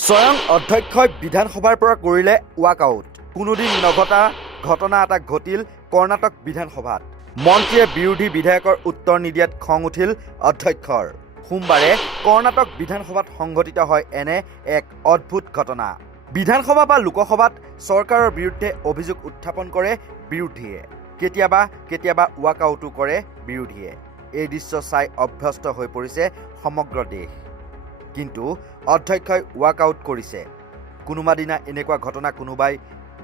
স্বয়ং অধ্যক্ষই বিধানসভাৰ পৰা কৰিলে ৱাকআউট। কোনোদিন নঘটা ঘটনা এটা ঘটিল কৰ্ণাটক বিধানসভাত। মন্ত্ৰীয়ে বিৰোধী বিধায়কৰ উত্তৰ নিদিয়াত খং উঠিল অধ্যক্ষৰ। সোমবাৰে কৰ্ণাটক বিধানসভাত সংঘটিত হয় এনে এক অদ্ভুত ঘটনা। বিধানসভা বা লোকসভাত চৰকাৰৰ বিৰুদ্ধে অভিযোগ উত্থাপন কৰে বিৰোধীয়ে। কেতিয়াবা কেতিয়াবা ৱাকআউটো কৰে বিৰোধীয়ে। এই দৃশ্য চাই অভ্যস্ত হৈ পৰিছে সমগ্ৰ দেশ। কিন্তু অধ্যক্ষই ৱাকআউট কৰিছে। কোনোবা দিনা এনেকুৱা ঘটনা কোনোবাই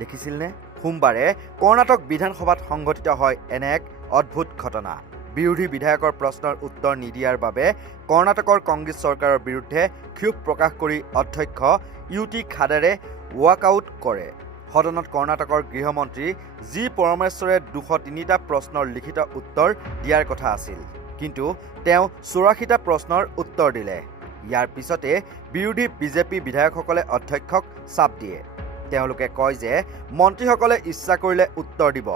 দেখিছিলনে? সোমবাৰে কৰ্ণাটক বিধানসভাত সংঘটিত হয় এনে এক অদ্ভুত ঘটনা। বিৰোধী বিধায়কৰ প্ৰশ্নৰ উত্তৰ নিদিয়াৰ বাবে কৰ্ণাটকৰ কংগ্ৰেছ চৰকাৰৰ বিৰুদ্ধে ক্ষোভ প্ৰকাশ কৰি অধ্যক্ষ ইউ.টি. খাডেৰে ৱাকআউট কৰে। সদনত কৰ্ণাটকৰ গৃহমন্ত্ৰী জি পৰমেশ্বৰে 203টা প্ৰশ্নৰ লিখিত উত্তৰ দিয়াৰ কথা আছিল। কিন্তু তেওঁ 84টা প্ৰশ্নৰ উত্তৰ দিলে। ইয়াৰ পিছতে বিৰোধী বিজেপি বিধায়কসকলে অধ্যক্ষক চাপ দিয়ে। তেওঁলোকে কয় যে মন্ত্ৰীসকলে ইচ্ছা কৰিলে উত্তৰ দিব,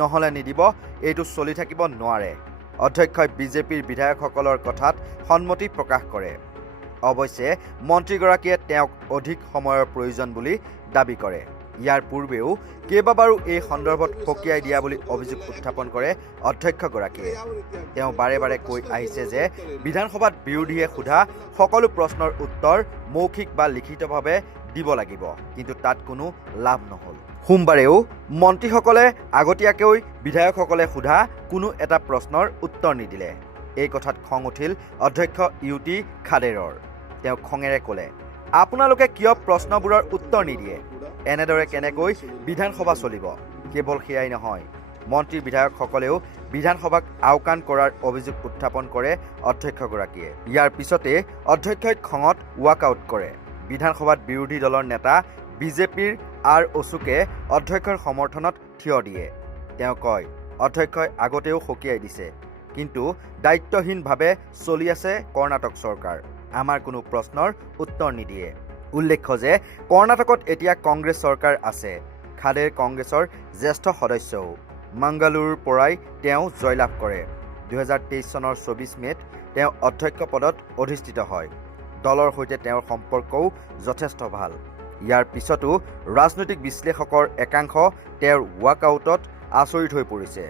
নহ'লে নিদিব, এইটো চলি থাকিব নোৱাৰে। অধ্যক্ষই বিজেপিৰ বিধায়কসকলৰ কথাত সন্মতি প্ৰকাশ কৰে। অৱশ্যে মন্ত্ৰীগৰাকীয়ে তেওঁক অধিক সময়ৰ প্ৰয়োজন বুলি দাবী কৰে। ইয়াৰ পূৰ্বেও কেইবাবাৰো এই সন্দৰ্ভত সকীয়াই দিয়া বুলি অভিযোগ উত্থাপন কৰে অধ্যক্ষগৰাকীয়ে। তেওঁ বাৰে বাৰে কৈ আহিছে যে বিধানসভাত বিৰোধীয়ে সোধা সকলো প্ৰশ্নৰ উত্তৰ মৌখিক বা লিখিতভাৱে দিব লাগিব, কিন্তু তাত কোনো লাভ নহ'ল। সোমবাৰেও মন্ত্ৰীসকলে আগতীয়াকৈ বিধায়কসকলে সোধা কোনো এটা প্ৰশ্নৰ উত্তৰ নিদিলে। এই কথাত খং উঠিল অধ্যক্ষ ইউ.টি. খাডেৰৰ। তেওঁ খঙেৰে ক'লে, আপোনালোকে কিয় প্ৰশ্নবোৰৰ উত্তৰ নিদিয়ে? এনেদৰে কেনেকৈ বিধানসভা চলিব? কেৱল সেয়াই নহয়, মন্ত্ৰী বিধায়কসকলেও বিধানসভাক আওকাণ কৰাৰ অভিযোগ উত্থাপন কৰে অধ্যক্ষগৰাকীয়ে। ইয়াৰ পিছতে অধ্যক্ষই খঙত ৱাকআউট কৰে। বিধানসভাত বিৰোধী দলৰ নেতা বিজেপিৰ আৰ অশোকে অধ্যক্ষৰ সমৰ্থনত থিয় দিয়ে। তেওঁ কয়, অধ্যক্ষই আগতেও সকীয়াই দিছে, কিন্তু দায়িত্বহীনভাৱে চলি আছে কৰ্ণাটক চৰকাৰ। আমাৰ কোনো প্ৰশ্নৰ উত্তৰ নিদিয়ে। উল্লেখ্য যে কৰ্ণাটকত এতিয়া কংগ্ৰেছ চৰকাৰ আছে। খাডেৰ কংগ্ৰেছৰ জ্যেষ্ঠ সদস্যও। মাংগালুৰুৰ পৰাই তেওঁ জয়লাভ কৰে। 2023 চনৰ 24 মেত তেওঁ অধ্যক্ষ পদত অধিষ্ঠিত হয়। দলৰ সৈতে তেওঁৰ সম্পৰ্কও যথেষ্ট ভাল। ইয়াৰ পিছতো ৰাজনৈতিক বিশ্লেষকৰ একাংশ তেওঁৰ ৱাকআউটত আচৰিত হৈ পৰিছে।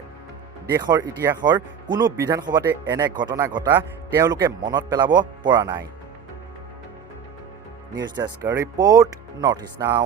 দেশৰ ইতিহাসৰ কোনো বিধানসভাতে এনে ঘটনা ঘটা তেওঁলোকে মনত পেলাব পৰা নাই। News desk report, north east নাও।